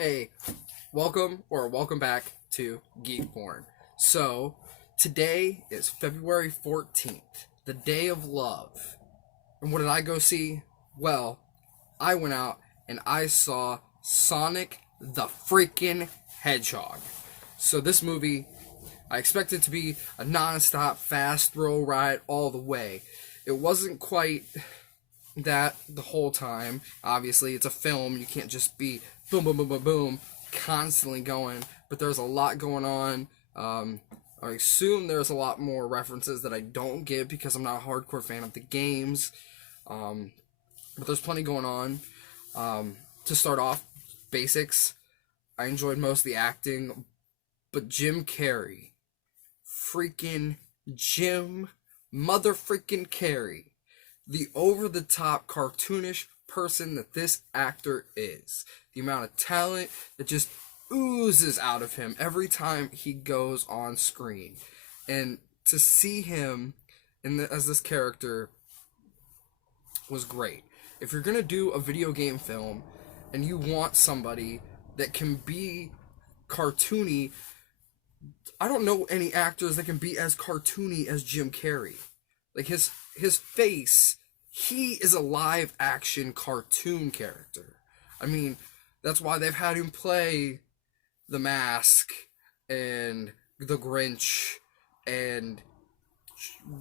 Hey, welcome back to Geek Porn. So, today is February 14th, the day of love. And what did I go see? Well, I went out and I saw Sonic the freaking Hedgehog. So this movie, I expected it to be a non-stop fast thrill ride all the way. It wasn't quite that the whole time. Obviously, it's a film. You can't just be boom, boom, boom, boom, boom, constantly going. But there's a lot going on. I assume there's a lot more references that I don't get because I'm not a hardcore fan of the games. But there's plenty going on. To start off, basics. I enjoyed most of the acting. But Jim Carrey. Freaking Jim mother-freaking Carrey. The over-the-top cartoonish person that this actor is. The amount of talent that just oozes out of him every time he goes on screen. And to see him as this character was great. If you're going to do a video game film and you want somebody that can be cartoony, I don't know any actors that can be as cartoony as Jim Carrey. Like his face, he is a live action cartoon character. I mean, that's why they've had him play The Mask and The Grinch and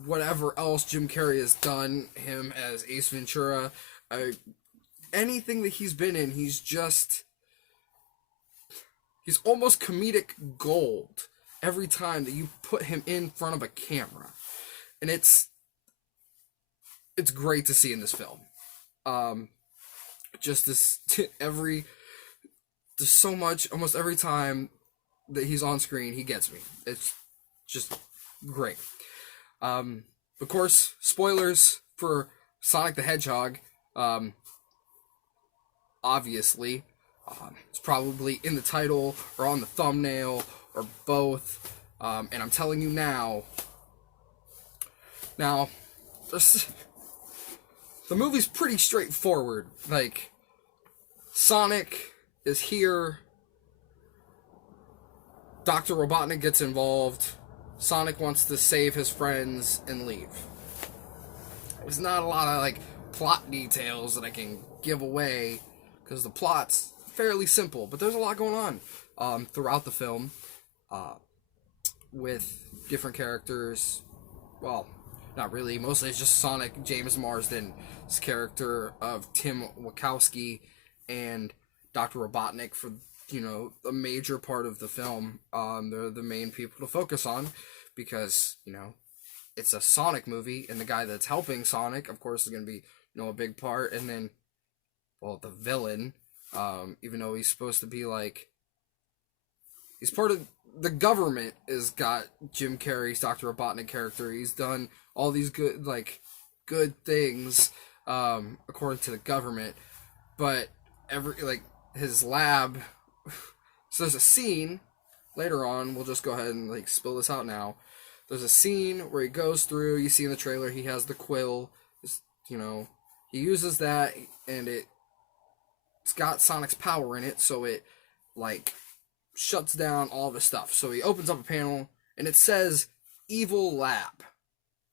whatever else Jim Carrey has done, him as Ace Ventura. Anything that he's been in, he's almost comedic gold every time that you put him in front of a camera. And it's great to see in this film. There's so much, almost every time that he's on screen, he gets me. It's just great. Of course, spoilers for Sonic the Hedgehog. Obviously, it's probably in the title or on the thumbnail or both. And I'm telling you now, the movie's pretty straightforward. Like, Sonic is here. Dr. Robotnik gets involved. Sonic wants to save his friends and leave. There's not a lot of, plot details that I can give away, because the plot's fairly simple, but there's a lot going on throughout the film with different characters. Well, not really. Mostly it's just Sonic, James Marsden's character of Tim Wachowski, and Dr. Robotnik for, a major part of the film. They're the main people to focus on because, it's a Sonic movie, and the guy that's helping Sonic, of course, is going to be, a big part. And then, the villain, even though he's supposed to be, he's part of the government, has got Jim Carrey's Dr. Robotnik character. He's done all these good things, according to the government, but his lab, so there's a scene later on, we'll just go ahead and spill this out now. There's a scene where he goes through, you see in the trailer, he has the quill, he uses that, and it's got Sonic's power in it, so it, shuts down all the stuff. So he opens up a panel, and it says, Evil Lab.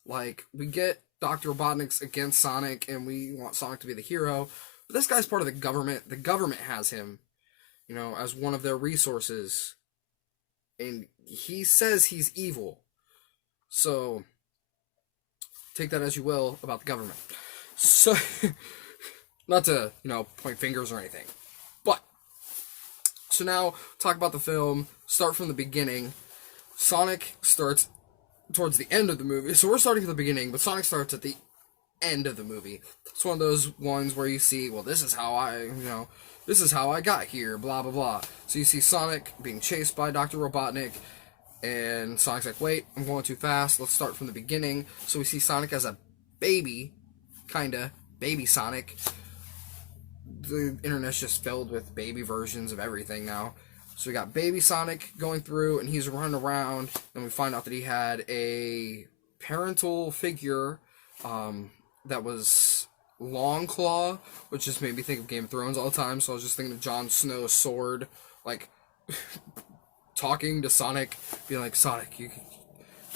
We get Dr. Robotnik's against Sonic, and we want Sonic to be the hero, but this guy's part of the government. The government has him, as one of their resources, and he says he's evil. So, take that as you will about the government. So, not to, point fingers or anything. But, so now, talk about the film, start from the beginning. Sonic starts towards the end of the movie. So we're starting at the beginning, but Sonic starts at the end of the movie. It's one of those ones where you see, well, this is how I got here, blah, blah, blah. So you see Sonic being chased by Dr. Robotnik, and Sonic's like, wait, I'm going too fast, let's start from the beginning. So we see Sonic as a baby, baby Sonic. The internet's just filled with baby versions of everything now. So we got baby Sonic going through, and he's running around, and we find out that he had a parental figure that was Long Claw, which just made me think of Game of Thrones all the time. So I was just thinking of Jon Snow's sword, like talking to Sonic, being like, Sonic, you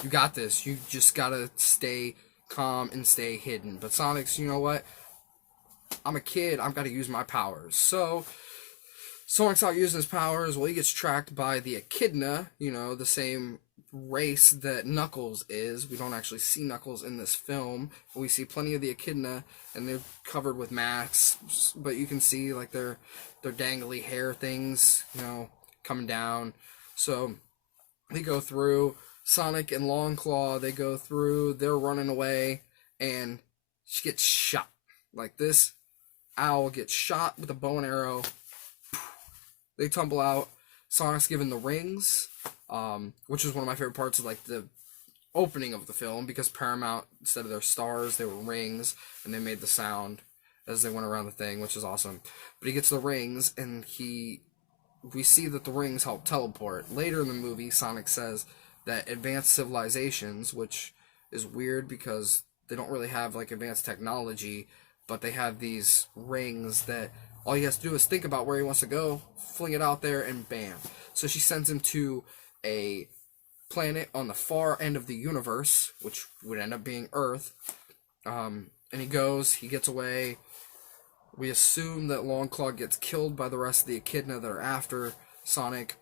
got this. You just gotta stay calm and stay hidden. But Sonic's, you know what? I'm a kid. I've got to use my powers. So Sonic's out using his powers. Well, he gets tracked by the Echidna, the same race that Knuckles is. We don't actually see Knuckles in this film, but we see plenty of the Echidna, and they're covered with masks, but you can see like their dangly hair things, coming down. So they go through. Sonic and Longclaw, they go through. They're running away, and she gets shot. Like this owl gets shot with a bow and arrow. They tumble out. Sonic's given the rings, which is one of my favorite parts of like the opening of the film, because Paramount, instead of their stars, they were rings, and they made the sound as they went around the thing, which is awesome. But he gets the rings, and we see that the rings help teleport. Later in the movie, Sonic says that advanced civilizations, which is weird because they don't really have like advanced technology, but they have these rings that all he has to do is think about where he wants to go, fling it out there, and bam. So she sends him to a planet on the far end of the universe, which would end up being Earth. And he goes, he gets away. We assume that Longclaw gets killed by the rest of the Echidna that are after Sonic.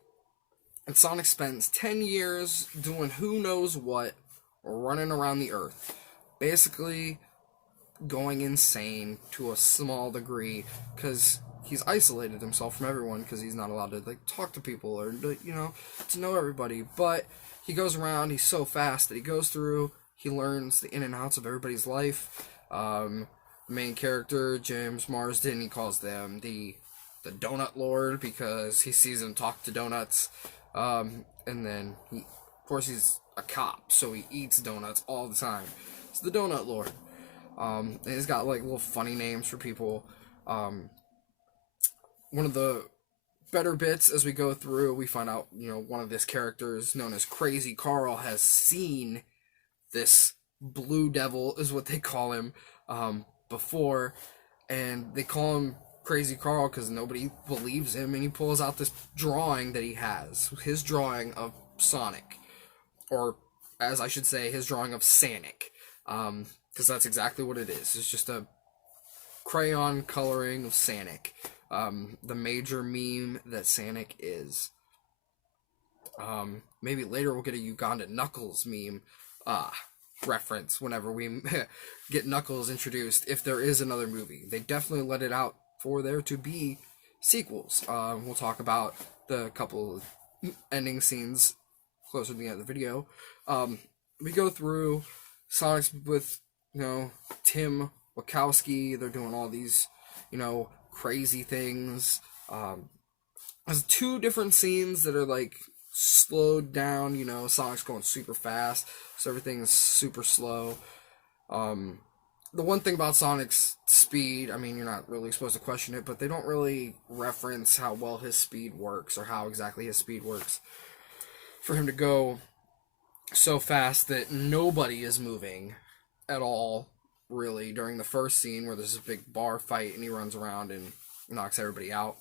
And Sonic spends 10 years doing who knows what, running around the Earth. Basically going insane to a small degree, because he's isolated himself from everyone, because he's not allowed to like talk to people or to know everybody. But he goes around. He's so fast that he goes through. He learns the in and outs of everybody's life. The main character, James Marsden, he calls them the Donut Lord, because he sees them talk to donuts. And then of course he's a cop, so he eats donuts all the time. It's the Donut Lord. And he's got like little funny names for people. One of the better bits as we go through, we find out, one of his characters, known as Crazy Carl, has seen this Blue Devil, is what they call him, before, and they call him Crazy Carl because nobody believes him, and he pulls out this drawing that he has, his drawing of Sonic, or as I should say, his drawing of Sanic, because that's exactly what it is. It's just a crayon coloring of Sanic, the major meme that Sanic is. Maybe later we'll get a Uganda Knuckles meme reference whenever we get Knuckles introduced, if there is another movie. They definitely let it out for there to be sequels. We'll talk about the couple ending scenes closer to the end of the video. We go through. Sonic's with Tim Wachowski. They're doing all these crazy things. There's 2 different scenes that are like slowed down. Sonic's going super fast, so everything is super slow. The one thing about Sonic's speed, I mean, you're not really supposed to question it, but they don't really reference how well his speed works, or how exactly his speed works. For him to go so fast that nobody is moving at all, really, during the first scene where there's a big bar fight and he runs around and knocks everybody out.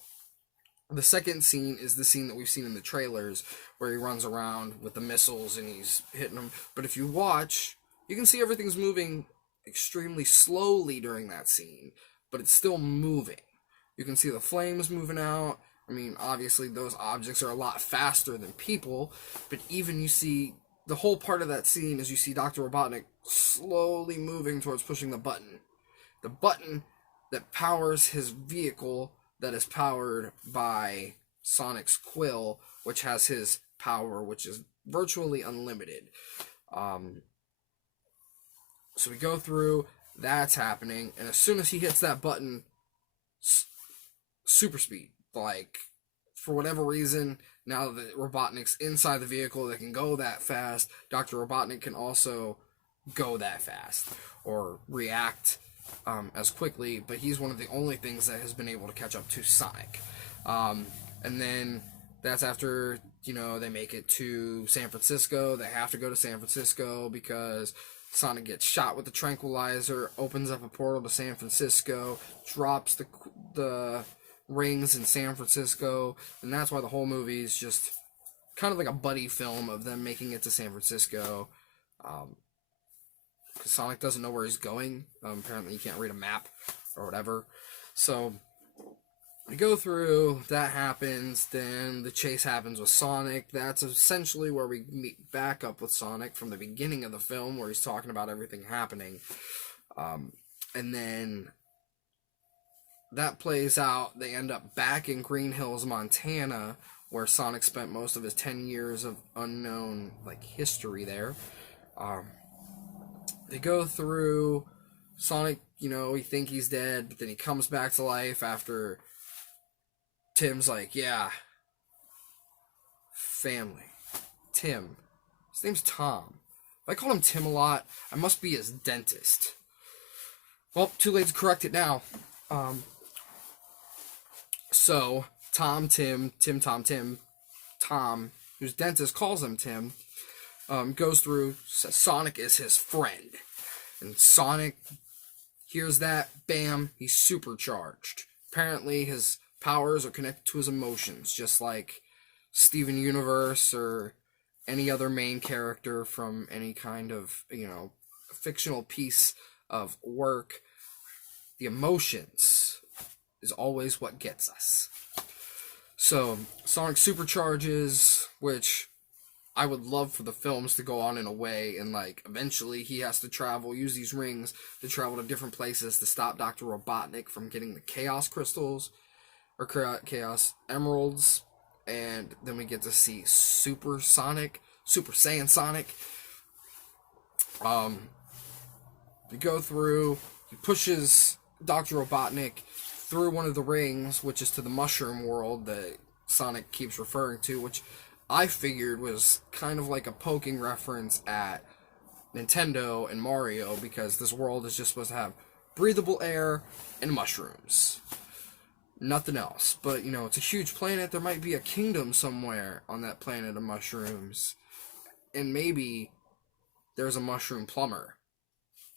The second scene is the scene that we've seen in the trailers, where he runs around with the missiles and he's hitting them. But if you watch, you can see everything's moving extremely slowly during that scene, but it's still moving. You can see the flames moving out. I mean, obviously those objects are a lot faster than people, but even you see the whole part of that scene is you see Dr. Robotnik slowly moving towards pushing the button. The button that powers his vehicle, that is powered by Sonic's quill, which has his power, which is virtually unlimited. So we go through, that's happening, and as soon as he hits that button, super speed. Like, for whatever reason, now that Robotnik's inside the vehicle that can go that fast, Dr. Robotnik can also go that fast, or react as quickly, but he's one of the only things that has been able to catch up to Sonic. And then that's after, they make it to San Francisco. They have to go to San Francisco because Sonic gets shot with the tranquilizer, opens up a portal to San Francisco, drops the rings in San Francisco, and that's why the whole movie is just kind of like a buddy film of them making it to San Francisco. Because Sonic doesn't know where he's going. Apparently he can't read a map or whatever. So we go through, that happens, then the chase happens with Sonic. That's essentially where we meet back up with Sonic from the beginning of the film, where he's talking about everything happening. And then that plays out. They end up back in Green Hills, Montana, where Sonic spent most of his 10 years of unknown, history there. They go through. Sonic, he think he's dead, but then he comes back to life after Tim's like, yeah, family. Tim. His name's Tom. If I call him Tim a lot, I must be his dentist. Well, too late to correct it now. So, Tom, whose dentist calls him Tim, goes through, says Sonic is his friend. And Sonic hears that, bam, he's supercharged. Apparently, his powers are connected to his emotions, just like Steven Universe or any other main character from any kind of, fictional piece of work. The emotions is always what gets us. So, Sonic supercharges, which I would love for the films to go on in a way, and eventually he has to use these rings to travel to different places to stop Dr. Robotnik from getting the Chaos Crystals, or Chaos Emeralds, and then we get to see Super Saiyan Sonic. We go through, he pushes Dr. Robotnik through one of the rings, which is to the mushroom world that Sonic keeps referring to, which I figured was kind of like a poking reference at Nintendo and Mario, because this world is just supposed to have breathable air and mushrooms. Nothing else. But, it's a huge planet. There might be a kingdom somewhere on that planet of mushrooms. And maybe there's a mushroom plumber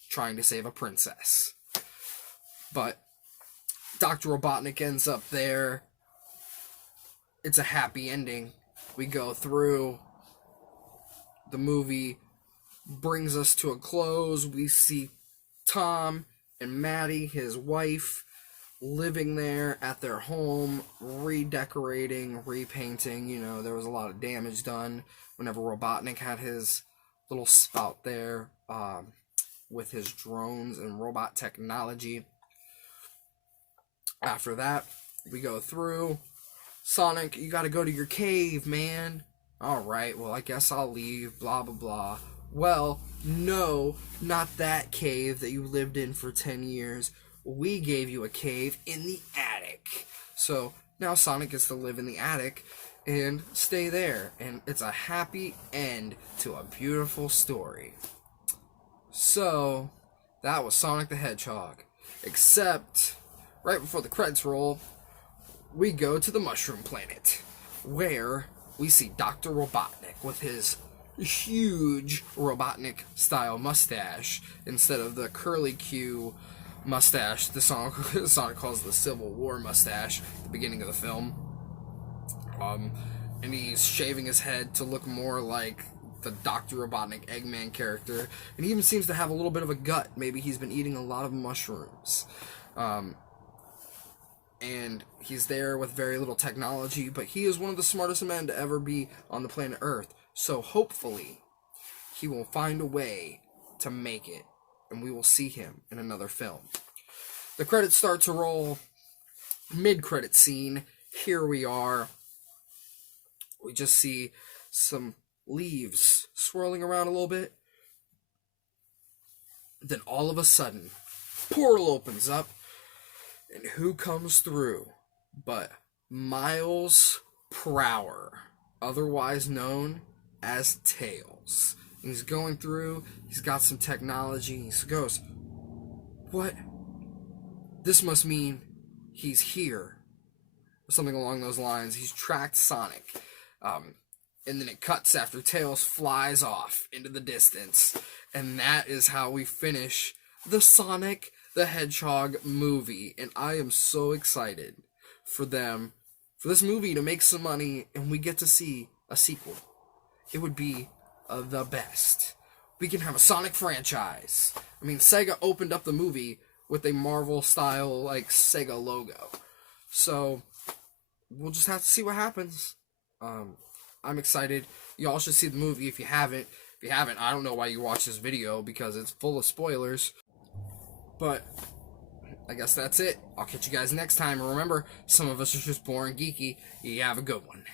trying to save a princess. But Dr. Robotnik ends up there. It's a happy ending. We go through. The movie brings us to a close. We see Tom and Maddie, his wife, living there at their home, redecorating, repainting. There was a lot of damage done whenever Robotnik had his little spout there with his drones and robot technology. After that, we go through. Sonic, you gotta go to your cave, man. Alright, well, I guess I'll leave, blah, blah, blah. Well, no, not that cave that you lived in for 10 years. We gave you a cave in the attic. So, now Sonic gets to live in the attic and stay there. And it's a happy end to a beautiful story. So, that was Sonic the Hedgehog. Except, right before the credits roll, we go to the Mushroom Planet, where we see Dr. Robotnik with his huge Robotnik-style mustache instead of the curly Q mustache the Sonic calls the Civil War mustache at the beginning of the film. And he's shaving his head to look more like the Dr. Robotnik Eggman character, and he even seems to have a little bit of a gut. Maybe he's been eating a lot of mushrooms. And he's there with very little technology, but he is one of the smartest men to ever be on the planet Earth. So hopefully, he will find a way to make it, and we will see him in another film. The credits start to roll. Mid-credit scene. Here we are. We just see some leaves swirling around a little bit. Then all of a sudden, portal opens up. And who comes through but Miles Prower, otherwise known as Tails. And he's going through, he's got some technology, he goes, what? This must mean he's here. Or something along those lines. He's tracked Sonic. And then it cuts after Tails flies off into the distance. And that is how we finish the Sonic the Hedgehog movie. And I am so excited for this movie to make some money and we get to see a sequel. It would be the best. We can have a Sonic franchise. I mean, Sega opened up the movie with a Marvel style, like, Sega logo. So, we'll just have to see what happens. I'm excited. Y'all should see the movie if you haven't. If you haven't, I don't know why you watch this video, because it's full of spoilers. But, I guess that's it. I'll catch you guys next time. And remember, some of us are just boring geeky. You have a good one.